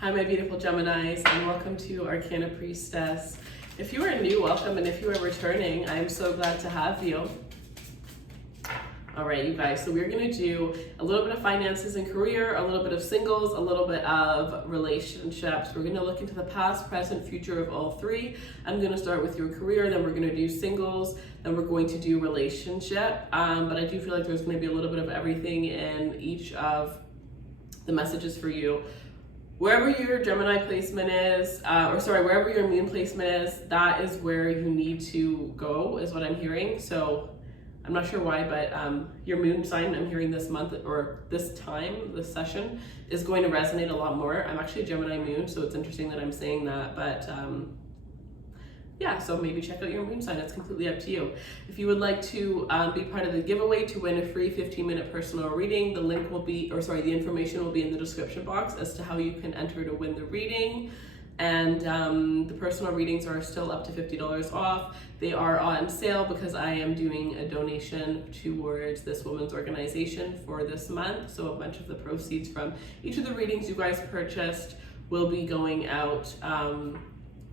Hi, my beautiful Geminis, and welcome to Arcana Priestess. If you are new, welcome, and if you are returning, I'm so glad to have you. All right, you guys, so we're going to do a little bit of finances and career, a little bit of singles, a little bit of relationships. We're going to look into the past, present, future of all three. I'm going to start with your career, then we're going to do singles, then we're going to do relationship. But I do feel like there's going to be a little bit of everything in each of the messages for you. Wherever your Gemini placement is, wherever your moon placement is, that is where you need to go, is what I'm hearing. So I'm not sure why, but your moon sign, I'm hearing this month or this time, this session, is going to resonate a lot more. I'm actually a Gemini moon, so it's interesting that I'm saying that, but yeah, so maybe check out your moon sign. It's completely up to you. If you would like to be part of the giveaway to win a free 15-minute personal reading, the information will be in the description box as to how you can enter to win the reading. And the personal readings are still up to $50 off. They are on sale because I am doing a donation towards this woman's organization for this month. So a bunch of the proceeds from each of the readings you guys purchased will be going out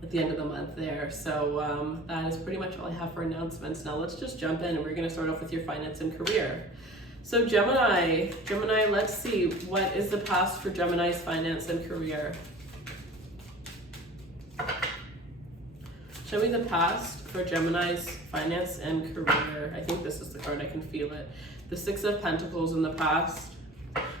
at the end of the month there. So that is pretty much all I have for announcements. Now let's just jump in, and we're going to start off with your finance and career. So Gemini, let's see, what is the past for Gemini's finance and career? Show me the past for Gemini's finance and career. I think this is the card, I can feel it. The Six of Pentacles in the past.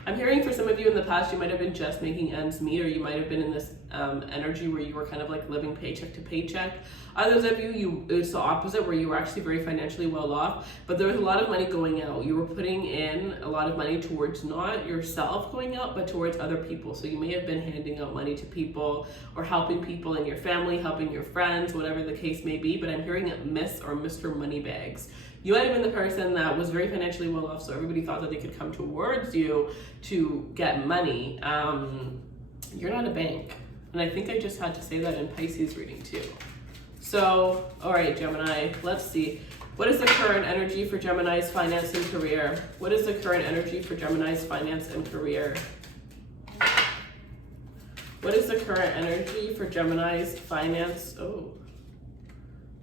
I'm hearing for some of you in the past, you might have been just making ends meet, or you might have been in this energy where you were kind of like living paycheck to paycheck. Others of you, it's the opposite, where you were actually very financially well off, but there was a lot of money going out. You were putting in a lot of money towards not yourself going out, but towards other people. So you may have been handing out money to people or helping people in your family, helping your friends, whatever the case may be, but I'm hearing it Miss or Mr. Moneybags. You might have been the person that was very financially well off, so everybody thought that they could come towards you to get money. You're not a bank. And I think I just had to say that in Pisces reading too. So, all right, Gemini, let's see. What is the current energy for Gemini's finance and career? What is the current energy for Gemini's finance and career? What is the current energy for Gemini's finance? Oh.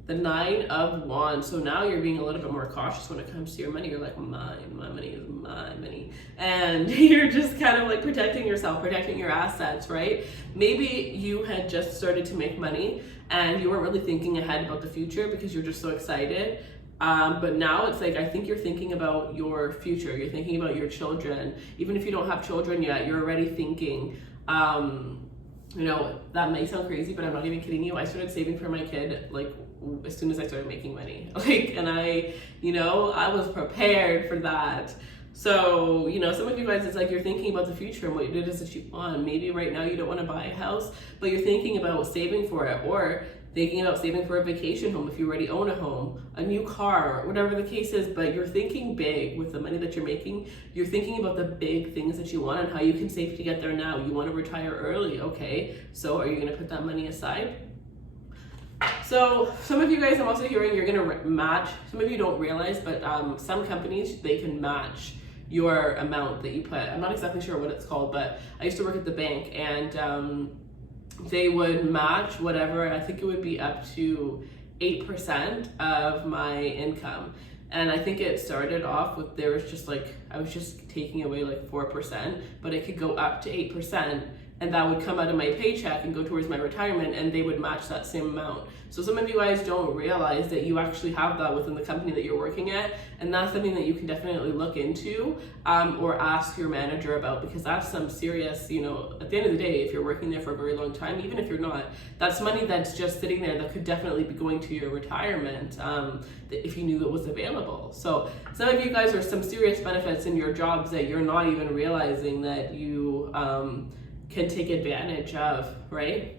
The Nine of Wands. So now you're being a little bit more cautious when it comes to your money. You're like, my money is my money. And you're just kind of like protecting yourself, protecting your assets, right? Maybe you had just started to make money and you weren't really thinking ahead about the future because you're just so excited. But now it's like, I think you're thinking about your future. You're thinking about your children. Even if you don't have children yet, you're already thinking, you know, that may sound crazy, but I'm not even kidding you. I started saving for my kid, like, as soon as I started making money. And I was prepared for that. So, some of you guys, it's like you're thinking about the future and what it is that you want. Maybe right now you don't want to buy a house, but you're thinking about saving for it, or thinking about saving for a vacation home if you already own a home, a new car, whatever the case is, but you're thinking big with the money that you're making. You're thinking about the big things that you want and how you can save to get there now. You want to retire early, okay? So are you going to put that money aside? So some of you guys, I'm also hearing you're going to match. Some of you don't realize, but some companies, they can match your amount that you put. I'm not exactly sure what it's called, but I used to work at the bank, and they would match whatever. I think it would be up to 8% of my income. And I think it started off with, I was just taking away like 4%, but it could go up to 8%. And that would come out of my paycheck and go towards my retirement, and they would match that same amount. So some of you guys don't realize that you actually have that within the company that you're working at, and that's something that you can definitely look into or ask your manager about, because that's some serious, at the end of the day, if you're working there for a very long time, even if you're not, that's money that's just sitting there that could definitely be going to your retirement if you knew it was available. So some of you guys are some serious benefits in your jobs that you're not even realizing that you can take advantage of, right?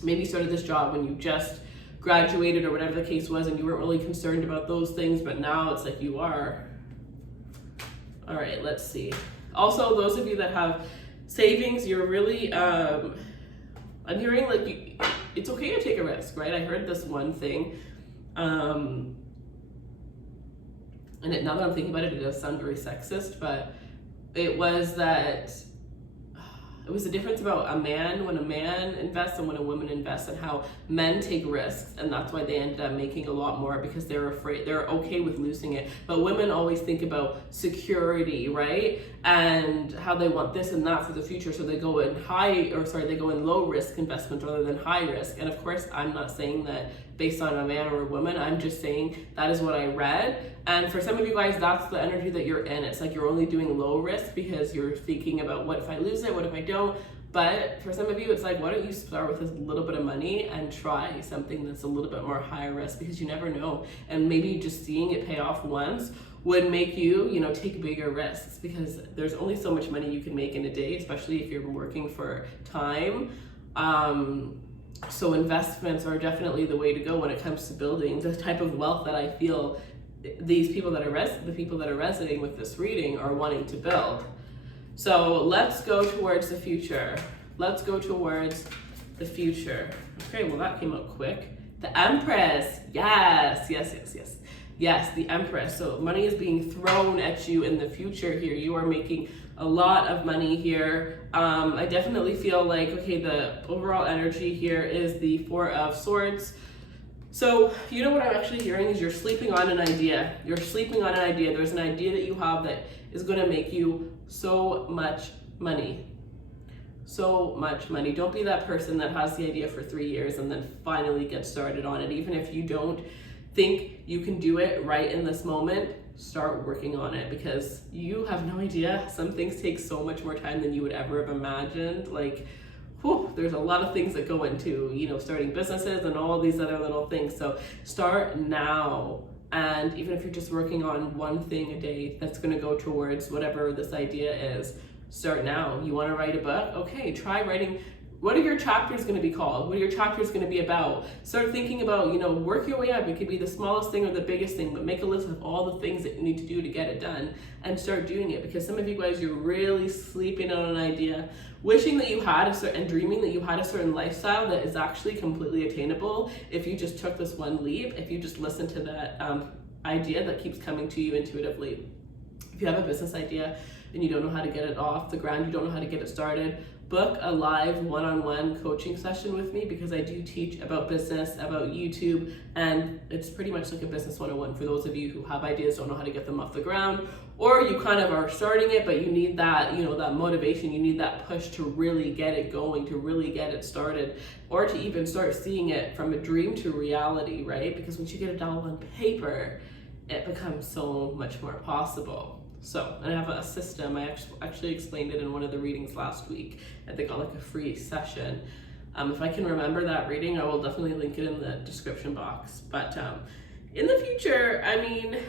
Maybe you started this job when you just graduated or whatever the case was, and you weren't really concerned about those things, but now it's like you are. All right, let's see. Also, those of you that have savings, you're really, I'm hearing like it's okay to take a risk, right? I heard this one thing, and now that I'm thinking about it, it does sound very sexist, but it was that it was a difference about a man, when a man invests and when a woman invests, and how men take risks, and that's why they ended up making a lot more, because they're afraid, they're okay with losing it. But women always think about security, right? And how they want this and that for the future, so they go in they go in low risk investment rather than high risk. And of course, I'm not saying that based on a man or a woman, I'm just saying that is what I read. And for some of you guys, that's the energy that you're in. It's like you're only doing low risk because you're thinking about, what if I lose it, what if I don't? But for some of you, it's like, why don't you start with a little bit of money and try something that's a little bit more high risk, because you never know. And maybe just seeing it pay off once would make you, take bigger risks, because there's only so much money you can make in a day, especially if you're working for time. So investments are definitely the way to go when it comes to building the type of wealth that I feel these people that are the people that are resonating with this reading are wanting to build. So let's go towards the future. Let's go towards the future. Okay, well that came out quick. The Empress. Yes, the Empress. So money is being thrown at you in the future here. You are making a lot of money here. I definitely feel like, okay, the overall energy here is the Four of Swords. So, what I'm actually hearing is you're sleeping on an idea. You're sleeping on an idea. There's an idea that you have that is going to make you so much money. So much money. Don't be that person that has the idea for 3 years and then finally get started on it. Even if you don't think you can do it right in this moment, start working on it, because you have no idea. Some things take so much more time than you would ever have imagined. Like, there's a lot of things that go into, starting businesses and all these other little things. So start now. And even if you're just working on one thing a day that's going to go towards whatever this idea is, start now. You want to write a book? Okay, try writing. What are your chapters going to be called? What are your chapters going to be about? Start thinking about, work your way up. It could be the smallest thing or the biggest thing, but make a list of all the things that you need to do to get it done and start doing it. Because some of you guys, you're really sleeping on an idea, wishing that you had and dreaming that you had a certain lifestyle that is actually completely attainable if you just took this one leap, if you just listen to that idea that keeps coming to you intuitively. If you have a business idea and you don't know how to get it off the ground, you don't know how to get it started, book a live one-on-one coaching session with me, because I do teach about business, about YouTube, and it's pretty much like a business 101 for those of you who have ideas, don't know how to get them off the ground, or you kind of are starting it, but you need that, that motivation, you need that push to really get it going, to really get it started, or to even start seeing it from a dream to reality, right? Because once you get it all on paper, it becomes so much more possible. So, and I have a system. I actually explained it in one of the readings last week. I think on like a free session. If I can remember that reading, I will definitely link it in the description box. But in the future,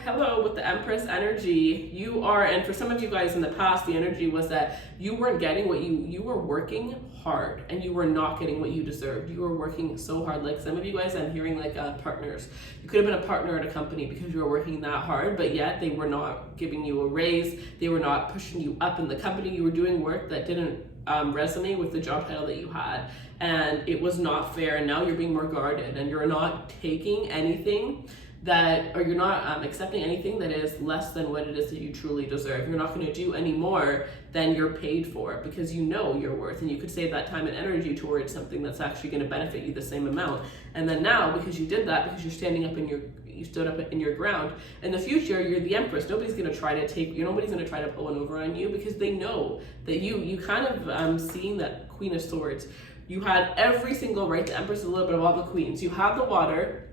hello, with the Empress energy, you are, and for some of you guys in the past, the energy was that you weren't getting what you were working hard and you were not getting what you deserved. You were working so hard. Like some of you guys, I'm hearing like partners. You could have been a partner at a company because you were working that hard, but yet they were not giving you a raise. They were not pushing you up in the company. You were doing work that didn't resonate with the job title that you had, and it was not fair. And now you're being more guarded and you're not taking anything you're not accepting anything that is less than what it is that you truly deserve. You're not going to do any more than you're paid for, because you know your worth, and you could save that time and energy towards something that's actually going to benefit you the same amount. And then now, because you did that, because you're standing up you stood up in your ground, in the future you're the Empress. Nobody's going to try to pull one over on you, because they know that you kind of seeing that Queen of Swords. You had every single, right? The Empress is a little bit of all the queens. You have the Water,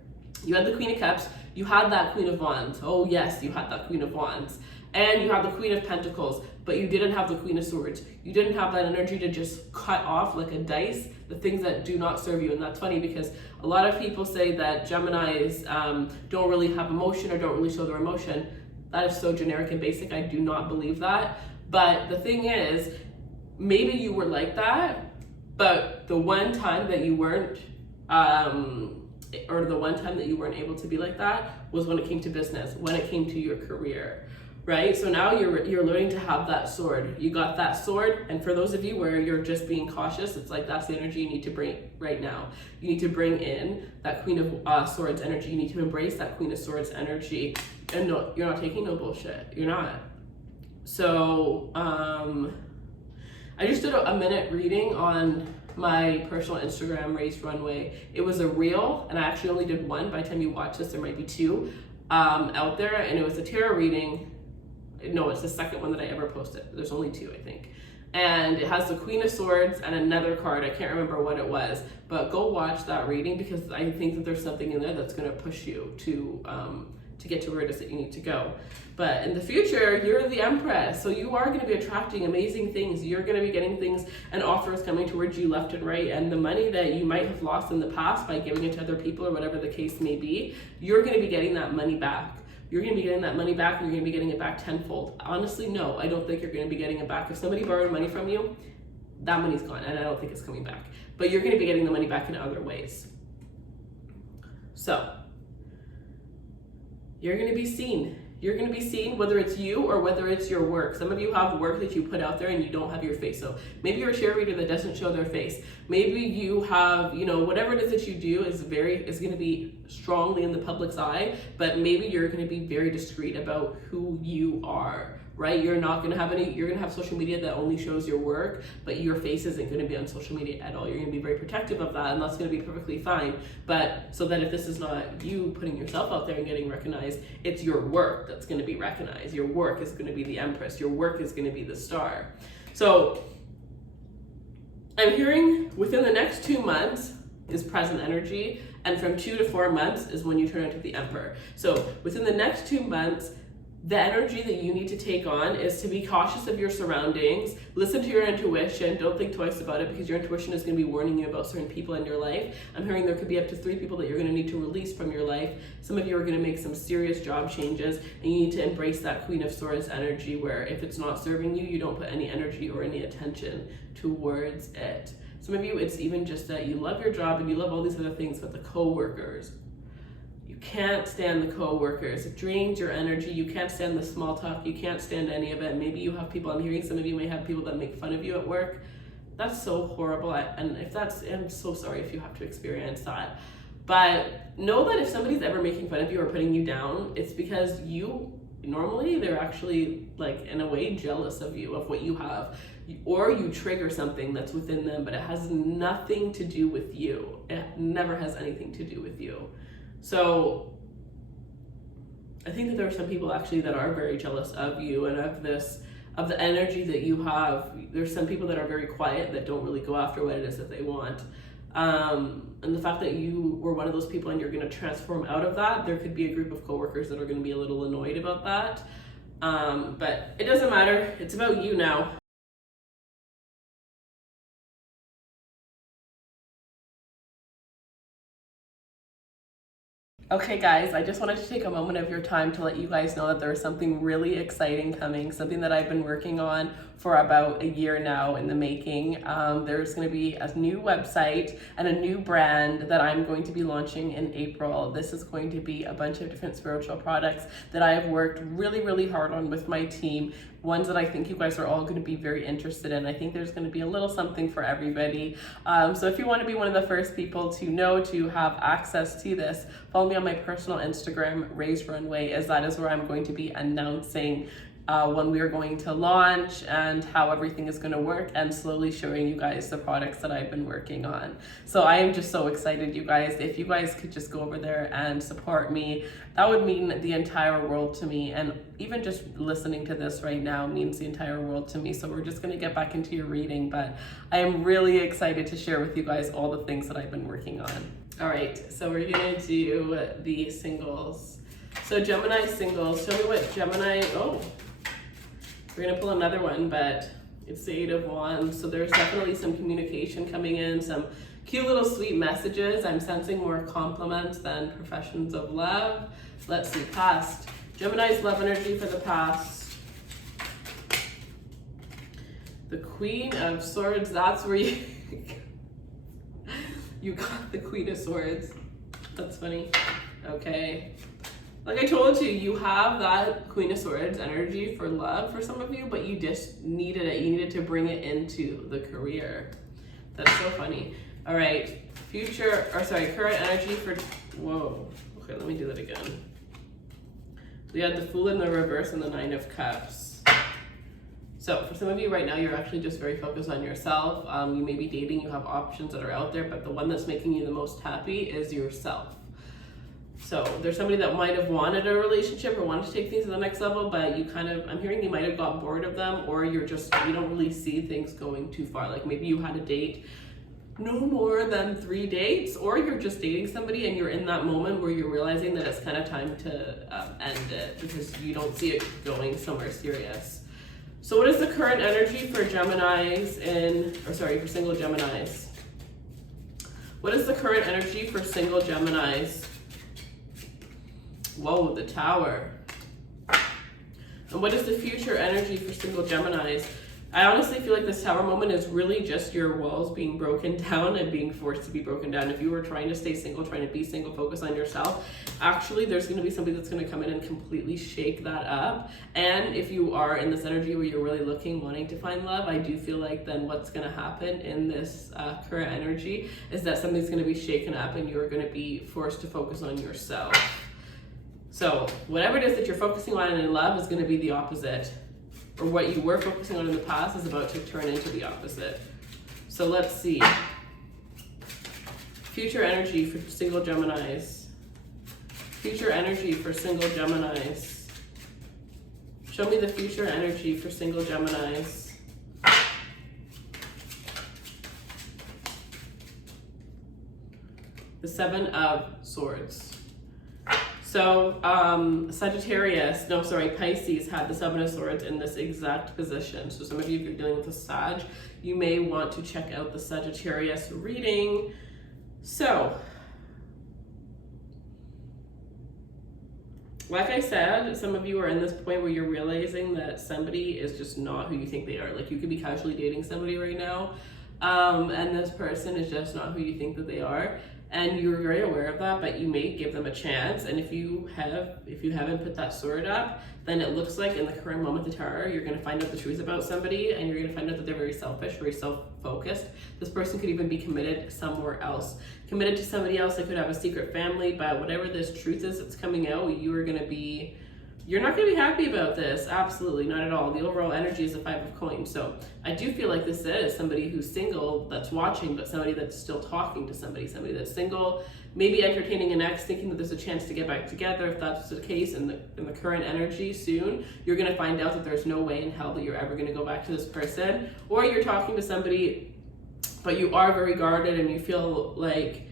you had the Queen of Cups, you had that Queen of Wands. Oh yes, you had that Queen of Wands. And you have the Queen of Pentacles, but you didn't have the Queen of Swords. You didn't have that energy to just cut off like a dice the things that do not serve you. And that's funny, because a lot of people say that Geminis don't really have emotion or don't really show their emotion. That is so generic and basic. I do not believe that. But the thing is, maybe you were like that, but the one time that you weren't, or the one time that you weren't able to be like that was when it came to business, when it came to your career, right? So now you're learning to have that sword. You got that sword, and for those of you where you're just being cautious, it's like that's the energy you need to bring right now. You need to bring in that Queen of Swords energy. You need to embrace that Queen of Swords energy. And no, you're not taking no bullshit. You're not. So, I just did a minute reading on my personal Instagram, Raised Runway. It was a reel, and I actually only did one. By the time you watch this, there might be two out there, and it was a tarot reading. No, it's the second one that I ever posted. There's only two, I think. And it has the Queen of Swords and another card. I can't remember what it was, but go watch that reading, because I think that there's something in there that's going to push you to get to where it is that you need to go. But in the future, you're the Empress, so you are going to be attracting amazing things. You're going to be getting things and offers coming towards you left and right, and the money that you might have lost in the past by giving it to other people or whatever the case may be, you're going to be getting that money back. You're going to be getting that money back, and you're going to be getting it back tenfold. Honestly, no, I don't think you're going to be getting it back. If somebody borrowed money from you, that money's gone, and I don't think it's coming back. But you're going to be getting the money back in other ways. So, you're going to be seen. You're going to be seen, whether it's you or whether it's your work. Some of you have work that you put out there and you don't have your face. So maybe you're a cheerleader that doesn't show their face. Maybe you have, whatever it is that you do is going to be strongly in the public's eye, but maybe you're going to be very discreet about who you are, right? You're going to have social media that only shows your work, but your face isn't going to be on social media at all. You're going to be very protective of that, and that's going to be perfectly fine. But so that if this is not you putting yourself out there and getting recognized, it's your work that's going to be recognized. Your work is going to be the Empress. Your work is going to be the star. So I'm hearing within the next 2 months is present energy, and from 2 to 4 months is when you turn into the Emperor. So within the next 2 months, the energy that you need to take on is to be cautious of your surroundings, listen to your intuition, don't think twice about it, because your intuition is going to be warning you about certain people in your life. I'm hearing there could be up to 3 people that you're going to need to release from your life. Some of you are going to make some serious job changes, and you need to embrace that Queen of Swords energy, where if it's not serving you, you don't put any energy or any attention towards it. Some of you, it's even just that you love your job and you love all these other things, but the co-workers, you can't stand the co-workers. It drains your energy. You can't stand the small talk. You can't stand any of it. Maybe you have people, I'm hearing some of you may have people that make fun of you at work. That's so horrible. I'm so sorry if you have to experience that. But know that if somebody's ever making fun of you or putting you down, it's because they're actually, like, in a way jealous of you, of what you have. Or you trigger something that's within them, but it has nothing to do with you. It never has anything to do with you. So I think that there are some people actually that are very jealous of you and of the energy that you have. There's some people that are very quiet, that don't really go after what it is that they want. And the fact that you were one of those people and you're going to transform out of that, there could be a group of coworkers that are going to be a little annoyed about that. But it doesn't matter. It's about you now. Okay guys, I just wanted to take a moment of your time to let you guys know that there's something really exciting coming, something that I've been working on for about a year now in the making. There's going to be a new website and a new brand that I'm going to be launching in April. This is going to be a bunch of different spiritual products that I have worked really, really hard on with my team. Ones that I think you guys are all going to be very interested in. I think there's going to be a little something for everybody. So if you want to be one of the first people to know, to have access to this, follow me on my personal Instagram, Raised Runway, as that is where I'm going to be announcing when we are going to launch and how everything is going to work, and slowly showing you guys the products that I've been working on. So I am just so excited, you guys. If you guys could just go over there and support me, that would mean the entire world to me. And even just listening to this right now means the entire world to me. So we're just going to get back into your reading, but I am really excited to share with you guys all the things that I've been working on. All right, so we're going to do the singles. So Gemini singles, tell me what Gemini, we're gonna pull another one, but it's the 8 of Wands. So there's definitely some communication coming in, some cute little sweet messages. I'm sensing more compliments than professions of love. Let's see, past. Gemini's love energy for the past. The Queen of Swords, that's where you got the Queen of Swords. That's funny. Okay. Like I told you, you have that Queen of Swords energy for love for some of you, but you just needed it. You needed to bring it into the career. That's so funny. All right, current energy for, okay, let me do that again. We had the Fool in the reverse and the 9 of Cups. So for some of you right now, you're actually just very focused on yourself. You may be dating, you have options that are out there, but the one that's making you the most happy is yourself. So there's somebody that might have wanted a relationship or wanted to take things to the next level, but you kind of, I'm hearing you might have got bored of them, or you don't really see things going too far. Like maybe you had a date, no more than 3 dates, or you're just dating somebody and you're in that moment where you're realizing that it's kind of time to end it because you don't see it going somewhere serious. So what is the current energy for for single Geminis? What is the current energy for single Geminis? Whoa, the Tower. And what is the future energy for single Geminis? I honestly feel like this Tower moment is really just your walls being broken down and being forced to be broken down. If you were trying to stay single, trying to be single, focus on yourself, actually there's going to be somebody that's going to come in and completely shake that up. And if you are in this energy where you're really looking, wanting to find love, I do feel like then what's going to happen in this current energy is that something's going to be shaken up and you're going to be forced to focus on yourself. So whatever it is that you're focusing on in love is going to be the opposite. Or what you were focusing on in the past is about to turn into the opposite. So let's see. Future energy for single Geminis. Future energy for single Geminis. Show me the future energy for single Geminis. The Seven of Swords. So Pisces had the Seven of Swords in this exact position. So some of you, if you're dealing with a Sag, you may want to check out the Sagittarius reading. So, like I said, some of you are in this point where you're realizing that somebody is just not who you think they are. Like you could be casually dating somebody right now, and this person is just not who you think that they are. And you're very aware of that, but you may give them a chance. And if you haven't put that sword up, then it looks like in the current moment, the Tower, you're going to find out the truth about somebody, and you're going to find out that they're very selfish, very self-focused. This person could even be committed somewhere else, committed to somebody else. They could have a secret family, but whatever this truth is that's coming out, you're not going to be happy about this. Absolutely not at all. The overall energy is the Five of Coins. So I do feel like this is somebody who's single that's watching, but somebody that's still talking to somebody that's single, maybe entertaining an ex, thinking that there's a chance to get back together. If that's the case in the current energy soon, you're going to find out that there's no way in hell that you're ever going to go back to this person. Or you're talking to somebody, but you are very guarded and you feel like,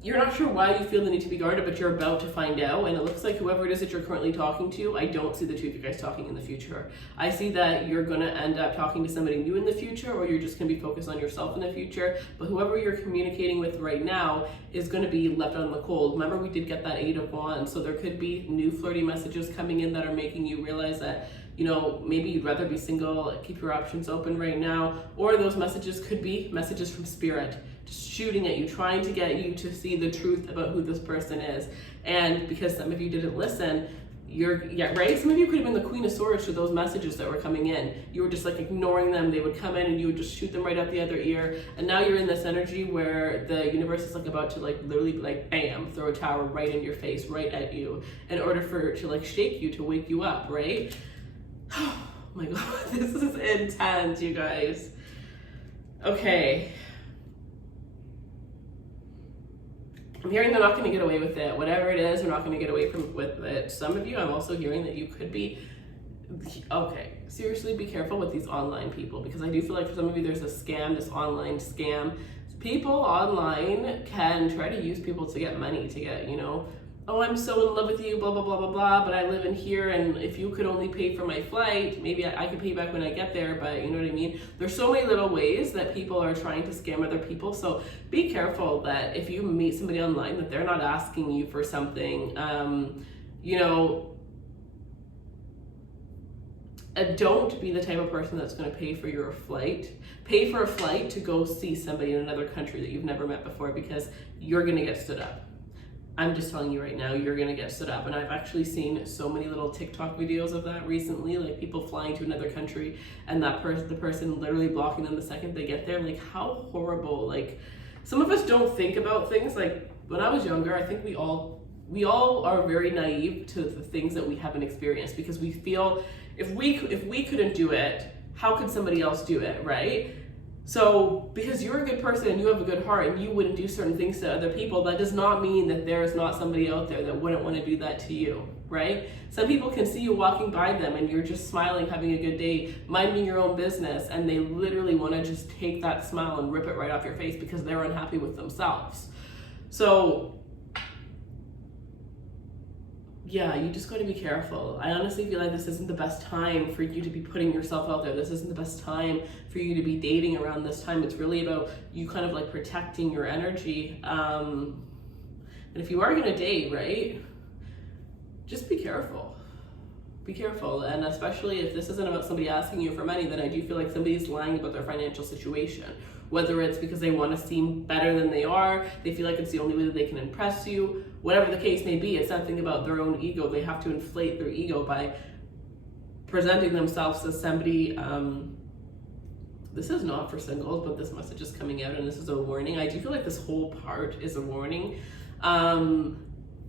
you're not sure why you feel the need to be guarded, but you're about to find out. And it looks like whoever it is that you're currently talking to, I don't see the two of you guys talking in the future. I see that you're going to end up talking to somebody new in the future, or you're just going to be focused on yourself in the future. But whoever you're communicating with right now is going to be left on the cold. Remember, we did get that Eight of Wands. So there could be new flirty messages coming in that are making you realize that, maybe you'd rather be single, keep your options open right now. Or those messages could be messages from Spirit, just shooting at you, trying to get you to see the truth about who this person is. And because some of you didn't listen, right? Some of you could have been the Queen of Swords to those messages that were coming in. You were just like ignoring them. They would come in and you would just shoot them right out the other ear. And now you're in this energy where the universe is like about to literally bam, throw a tower right in your face, right at you, in order to shake you, to wake you up, right? Oh my God, this is intense, you guys. Okay. I'm hearing they're not going to get away with it. Whatever it is, they're not going to get away with it. Some of you, I'm also hearing that you could be, okay, seriously be careful with these online people, because I do feel like for some of you there's a scam, this online scam. People online can try to use people to get money, to get, oh, I'm so in love with you, blah, blah, blah, blah, blah, but I live in here, and if you could only pay for my flight, maybe I could pay back when I get there, but you know what I mean? There's so many little ways that people are trying to scam other people, so be careful that if you meet somebody online that they're not asking you for something, don't be the type of person that's going to pay for your flight. Pay for a flight to go see somebody in another country that you've never met before, because you're going to get stood up. I'm just telling you right now, you're gonna get stood up. And I've actually seen so many little TikTok videos of that recently, like people flying to another country and the person literally blocking them the second they get there. Like, how horrible. Like, some of us don't think about things. Like, when I was younger, I think we all are very naive to the things that we haven't experienced, because we feel If we couldn't do it, how could somebody else do it, right? So because you're a good person and you have a good heart and you wouldn't do certain things to other people, that does not mean that there is not somebody out there that wouldn't want to do that to you, right? Some people can see you walking by them and you're just smiling, having a good day, minding your own business, and they literally want to just take that smile and rip it right off your face because they're unhappy with themselves. So yeah, you just got to be careful. I honestly feel like this isn't the best time for you to be putting yourself out there. This isn't the best time for you to be dating around this time. It's really about you kind of like protecting your energy. And if you are going to date, right, just be careful. Be careful. And especially if this isn't about somebody asking you for money, then I do feel like somebody's lying about their financial situation. Whether it's because they want to seem better than they are, they feel like it's the only way that they can impress you, whatever the case may be, it's something about their own ego. They have to inflate their ego by presenting themselves as somebody. This is not for singles, but this message is coming out and this is a warning. I do feel like this whole part is a warning.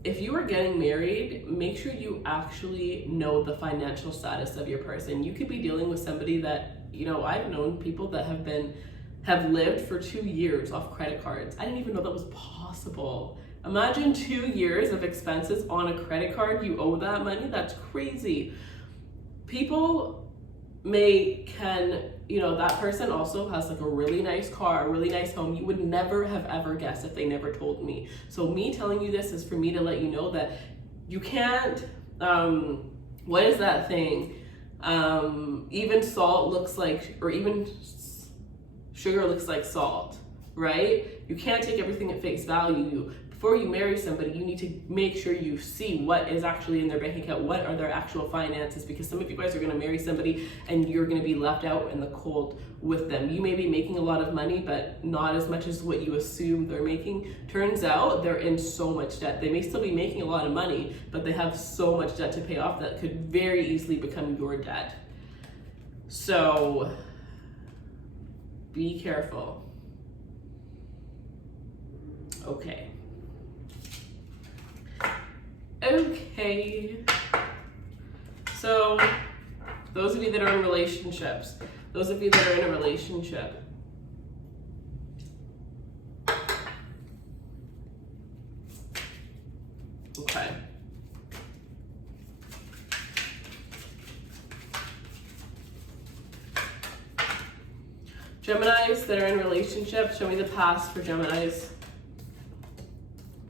If you are getting married, make sure you actually know the financial status of your person. You could be dealing with somebody that, you know, I've known people that have lived for 2 years off credit cards. I didn't even know that was possible. Imagine 2 years of expenses on a credit card. You owe that money. That's crazy. People you know, that person also has like a really nice car, a really nice home. You would never have ever guessed if they never told me. So me telling you this is for me to let you know that you can't, what is that thing? Even salt looks like, or even sugar looks like salt, right? You can't take everything at face value. Before you marry somebody, you need to make sure you see what is actually in their bank account, what are their actual finances, because some of you guys are going to marry somebody and you're going to be left out in the cold with them. You may be making a lot of money, but not as much as what you assume they're making. Turns out they're in so much debt. They may still be making a lot of money, but they have so much debt to pay off that could very easily become your debt. So be careful. Okay. So those of you that are in relationships, those of you that are in a relationship, okay. Geminis that are in relationships, show me the past for Geminis.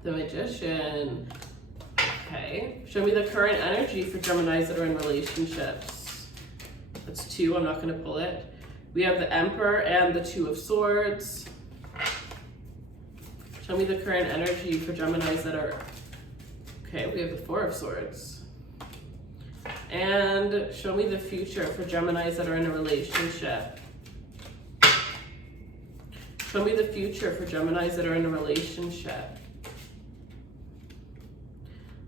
The Magician. Okay, show me the current energy for Geminis that are in relationships. That's 2, I'm not going to pull it. We have the Emperor and the 2 of Swords. Show me the current energy for Geminis that are... Okay, we have the 4 of Swords. And show me the future for Geminis that are in a relationship. Show me the future for Geminis that are in a relationship.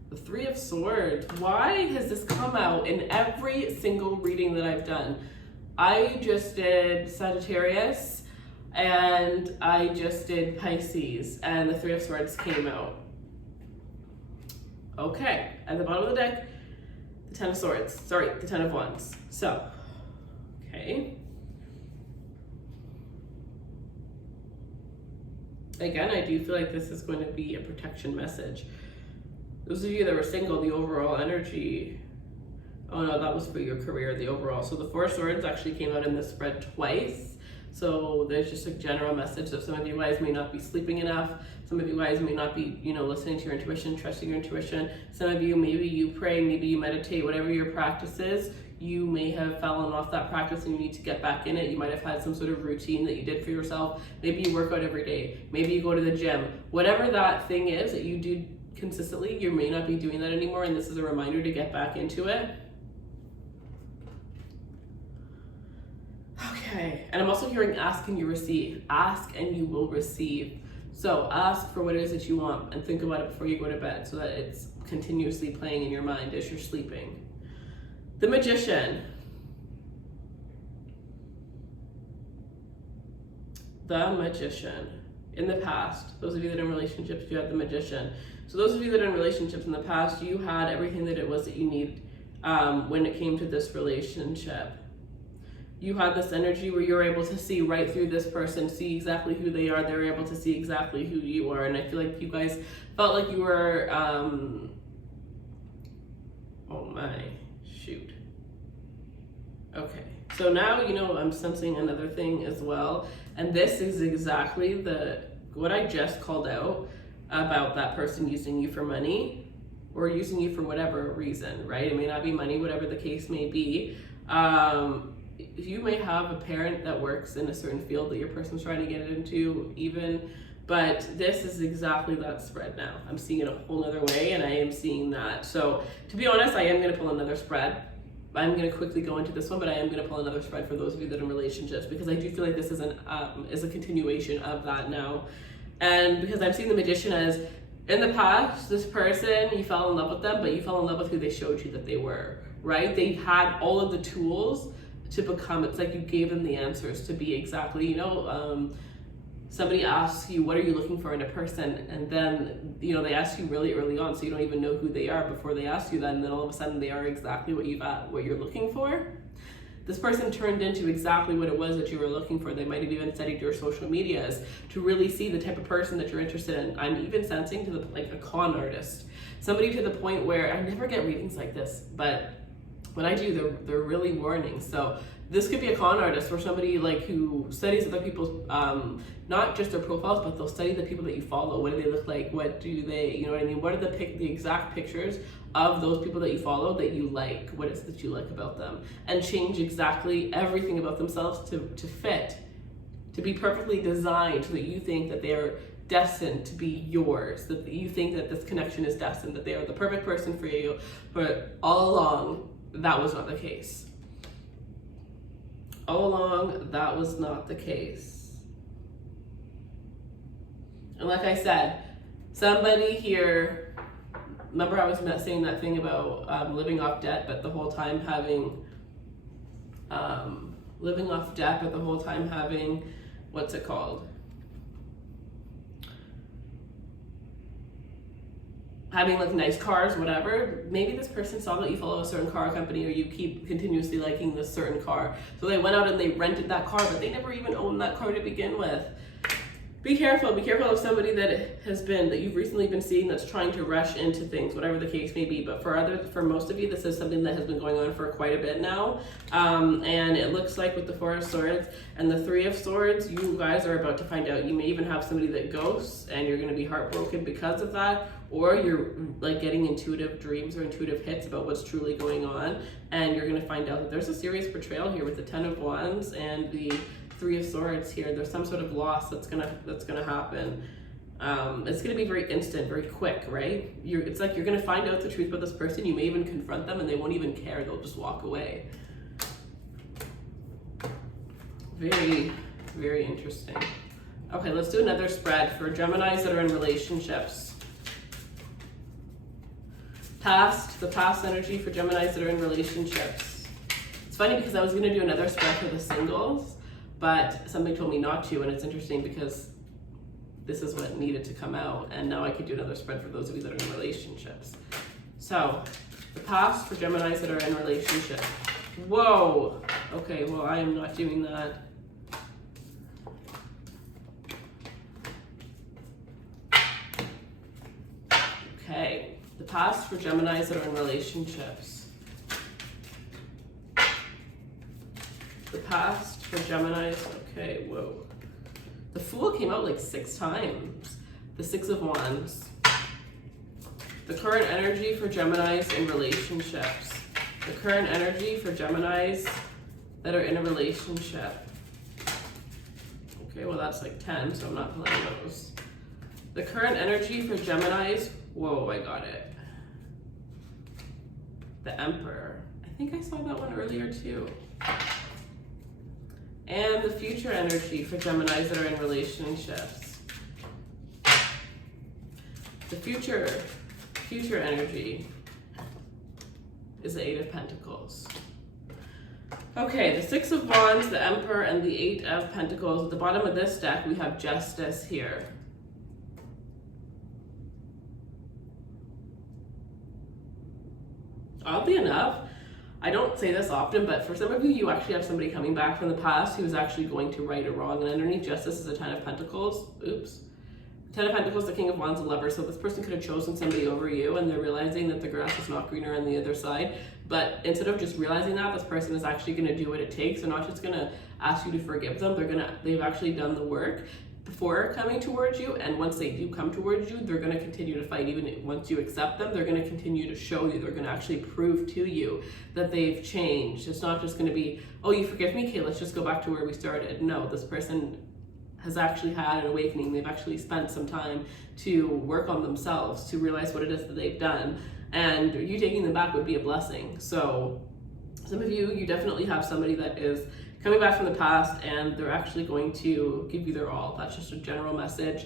The 3 of Swords. Why has this come out in every single reading that I've done? I just did Sagittarius and I just did Pisces and the 3 of Swords came out. Okay, at the bottom of the deck, the 10 of Swords. Sorry, the 10 of Wands. So, okay. Again, I do feel like this is going to be a protection message. Those of you that were single, the overall energy, oh no, that was for your career, the overall. So the 4 of Swords actually came out in this spread twice. So there's just a general message that some of you guys may not be sleeping enough. Some of you guys may not be, you know, listening to your intuition, trusting your intuition. Some of you, maybe you pray, maybe you meditate, whatever your practice is, you may have fallen off that practice and you need to get back in it. You might have had some sort of routine that you did for yourself. Maybe you work out every day. Maybe you go to the gym. Whatever that thing is that you do consistently, you may not be doing that anymore, and this is a reminder to get back into it. Okay, and I'm also hearing ask and you receive. Ask and you will receive. So ask for what it is that you want and think about it before you go to bed so that it's continuously playing in your mind as you're sleeping. The Magician. The Magician. In the past, those of you that are in relationships, you have the Magician. So those of you that are in relationships in the past, you had everything that it was that you need when it came to this relationship. You had this energy where you're able to see right through this person, see exactly who they are. They're able to see exactly who you are. And I feel like you guys felt like you were, oh my, shoot. Okay, so now, you know, I'm sensing another thing as well. And this is exactly what I just called out about that person using you for money or using you for whatever reason, right? It may not be money, whatever the case may be. You may have a parent that works in a certain field that your person's trying to get into even, but this is exactly that spread now. I'm seeing it a whole other way, and I am seeing that. So to be honest, I am going to pull another spread. I'm going to quickly go into this one, but I am going to pull another spread for those of you that are in relationships, because I do feel like this is a continuation of that now. And because I'm seeing the Magician as, in the past, this person, you fell in love with them, but you fell in love with who they showed you that they were, right? They had all of the tools to become, it's like you gave them the answers to be exactly, you know, somebody asks you, what are you looking for in a person? And then, you know, they ask you really early on, so you don't even know who they are before they ask you that, and then all of a sudden they are exactly what you're looking for. This person turned into exactly what it was that you were looking for. They might have even studied your social medias to really see the type of person that you're interested in. I'm even sensing to like a con artist, somebody to the point where I never get readings like this, but when I do, they're really warning. So this could be a con artist or somebody like who studies other people's, not just their profiles, but they'll study the people that you follow. What do they look like? What do they, you know what I mean? What are the exact pictures of those people that you follow that you like? What is it that you like about them? And change exactly everything about themselves to fit, to be perfectly designed so that you think that they're destined to be yours, that you think that this connection is destined, that they are the perfect person for you. But all along, that was not the case. All along, that was not the case. And like I said, somebody here, remember I was saying that thing about living off debt, but the whole time having, what's it called? Having like nice cars, whatever. Maybe this person saw that you follow a certain car company or you keep continuously liking this certain car. So they went out and they rented that car, but they never even owned that car to begin with. Be careful of somebody that you've recently been seeing that's trying to rush into things, whatever the case may be. But for most of you, this is something that has been going on for quite a bit now. And it looks like with the Four of Swords and the Three of Swords, you guys are about to find out. You may even have somebody that ghosts and you're going to be heartbroken because of that. Or you're like getting intuitive dreams or intuitive hits about what's truly going on. And you're going to find out that there's a serious betrayal here with the Ten of Wands and the Three of Swords here. There's some sort of loss that's gonna happen. It's gonna be very instant, very quick, right? It's like you're gonna find out the truth about this person. You may even confront them and they won't even care. They'll just walk away. Very, very interesting. Okay, let's do another spread for Geminis that are in relationships. The past energy for Geminis that are in relationships. It's funny because I was gonna do another spread for the singles, but somebody told me not to, and it's interesting because this is what needed to come out, and now I could do another spread for those of you that are in relationships. So, the past for Geminis that are in relationships. Whoa! Okay, well, I am not doing that. Okay, the past for Geminis that are in relationships. The past for Geminis, okay, whoa. The Fool came out like 6 times. The Six of Wands. The current energy for Geminis in relationships. The current energy for Geminis that are in a relationship. Okay, well that's like 10, so I'm not playing those. The current energy for Geminis, whoa, I got it. The Emperor. I think I saw that one earlier too. And the future energy for Geminis that are in relationships. The future energy is the Eight of Pentacles. Okay, the Six of Wands, the Emperor, and the Eight of Pentacles. At the bottom of this deck, we have Justice here. Oddly enough, I don't say this often, but for some of you, you actually have somebody coming back from the past who is actually going to right a wrong. And underneath Justice is a Ten of Pentacles. Oops. Ten of Pentacles, the King of Wands, a Lover. So this person could have chosen somebody over you, and they're realizing that the grass is not greener on the other side. But instead of just realizing that, this person is actually going to do what it takes. They're not just going to ask you to forgive them. They've actually done the work before coming towards you, and once they do come towards you, they're going to continue to fight. Even once you accept them, they're going to continue to show you, they're going to actually prove to you that they've changed. It's not just going to be, oh, you forgive me, okay, let's just go back to where we started. No, this person has actually had an awakening. They've actually spent some time to work on themselves, to realize what it is that they've done, and you taking them back would be a blessing. So some of you, you definitely have somebody that is coming back from the past, and they're actually going to give you their all. That's just a general message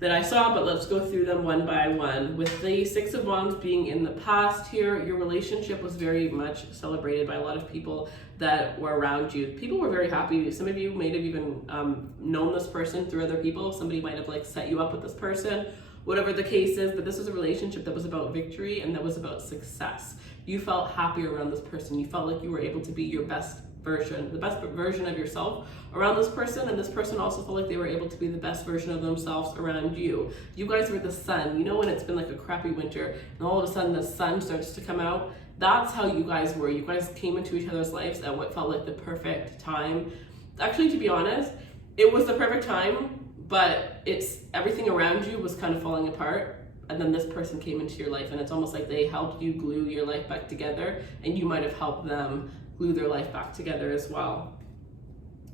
that I saw, but let's go through them one by one. With the Six of Wands being in the past here, your relationship was very much celebrated by a lot of people that were around you. People were very happy. Some of you may have even known this person through other people. Somebody might have like set you up with this person, whatever the case is, but this was a relationship that was about victory and that was about success. You felt happy around this person. You felt like you were able to be your best version, the best version of yourself around this person, and this person also felt like they were able to be the best version of themselves around you. You guys were the sun. You know when it's been like a crappy winter and all of a sudden the sun starts to come out? That's how you guys were. You guys came into each other's lives at what felt like the perfect time. Actually, to be honest, it was the perfect time, but it's everything around you was kind of falling apart. And then this person came into your life, and it's almost like they helped you glue your life back together, and you might have helped them glue their life back together as well.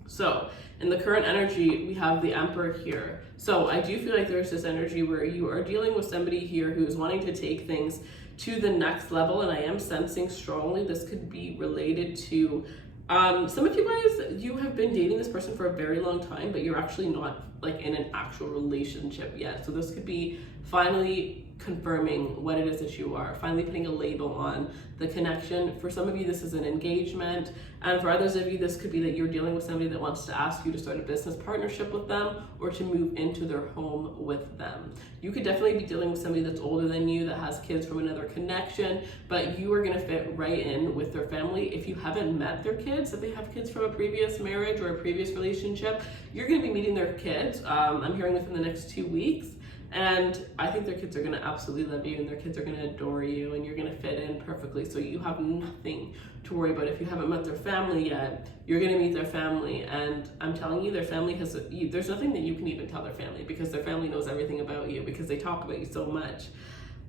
So in the current energy, we have the Emperor here. So I do feel like there's this energy where you are dealing with somebody here who's wanting to take things to the next level, and I am sensing strongly this could be related to some of you guys, you have been dating this person for a very long time, but you're actually not like in an actual relationship yet. So this could be finally confirming what it is that you are, finally putting a label on the connection. For some of you, this is an engagement, and for others of you, this could be that you're dealing with somebody that wants to ask you to start a business partnership with them or to move into their home with them. You could definitely be dealing with somebody that's older than you, that has kids from another connection, but you are going to fit right in with their family. If you haven't met their kids, if they have kids from a previous marriage or a previous relationship, you're going to be meeting their kids. I'm hearing within the next 2 weeks. And I think their kids are going to absolutely love you, and their kids are going to adore you, and you're going to fit in perfectly. So you have nothing to worry about. If you haven't met their family yet, you're going to meet their family. And I'm telling you, their family has, there's nothing that you can even tell their family, because their family knows everything about you, because they talk about you so much.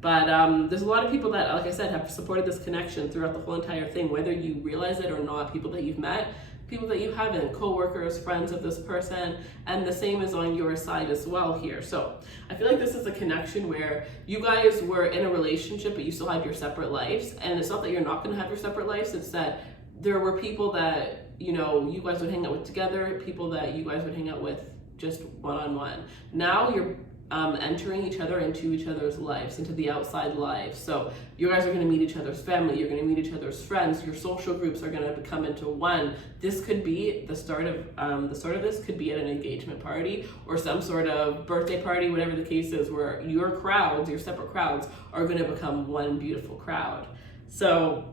But there's a lot of people that, like I said, have supported this connection throughout the whole entire thing, whether you realize it or not. People that you've met, people that you haven't, co-workers, friends of this person, and the same is on your side as well here. So I feel like this is a connection where you guys were in a relationship, but you still had your separate lives. And it's not that you're not going to have your separate lives, it's that there were people that, you know, you guys would hang out with together, people that you guys would hang out with just one-on-one. Now you're entering each other into each other's lives, into the outside lives. So you guys are going to meet each other's family, you're going to meet each other's friends, your social groups are going to become into one. This could be the start of this could be at an engagement party or some sort of birthday party, whatever the case is, where your crowds, your separate crowds, are going to become one beautiful crowd. So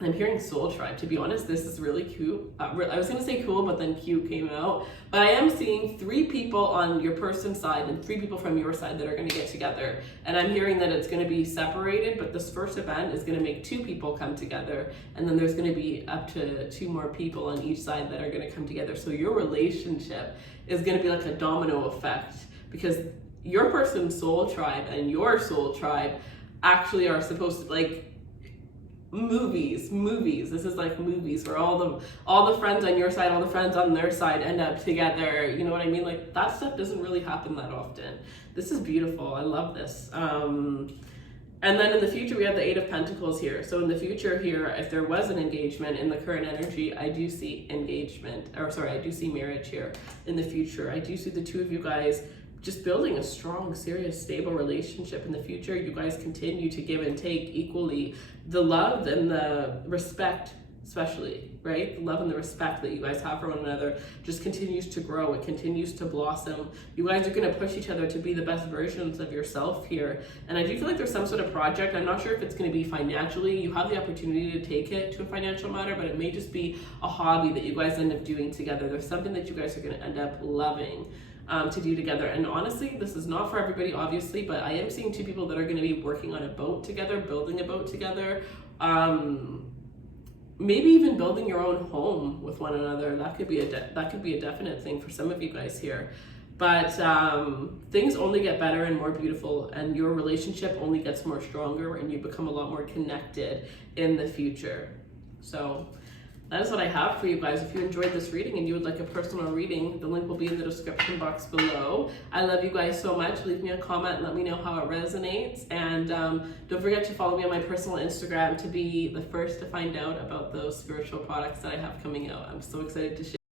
I'm hearing soul tribe. To be honest, this is really cute. I was going to say cool, but then cute came out. But I am seeing 3 people on your person's side and 3 people from your side that are going to get together. And I'm hearing that it's going to be separated, but this first event is going to make 2 people come together. And then there's going to be up to 2 more people on each side that are going to come together. So your relationship is going to be like a domino effect, because your person's soul tribe and your soul tribe actually are supposed to, like, movies. This is like movies where all the friends on your side, all the friends on their side end up together. You know what I mean? Like, that stuff doesn't really happen that often. This is beautiful. I love this. And then in the future, we have the 8 of Pentacles here. So in the future here, if there was an engagement in the current energy, I do see I do see marriage here in the future. I do see the 2 of you guys just building a strong, serious, stable relationship in the future. You guys continue to give and take equally. The love and the respect, especially, right? The love and the respect that you guys have for one another just continues to grow. It continues to blossom. You guys are going to push each other to be the best versions of yourself here. And I do feel like there's some sort of project. I'm not sure if it's going to be financially. You have the opportunity to take it to a financial matter, but it may just be a hobby that you guys end up doing together. There's something that you guys are going to end up loving to do together. And honestly, this is not for everybody, obviously, but I am seeing two people that are going to be working on a boat together, building a boat together. Maybe even building your own home with one another. That could be a definite thing for some of you guys here. But things only get better and more beautiful, and your relationship only gets more stronger, and you become a lot more connected in the future. So that is what I have for you guys. If you enjoyed this reading and you would like a personal reading, the link will be in the description box below. I love you guys so much. Leave me a comment and let me know how it resonates. And don't forget to follow me on my personal Instagram to be the first to find out about those spiritual products that I have coming out. I'm so excited to share.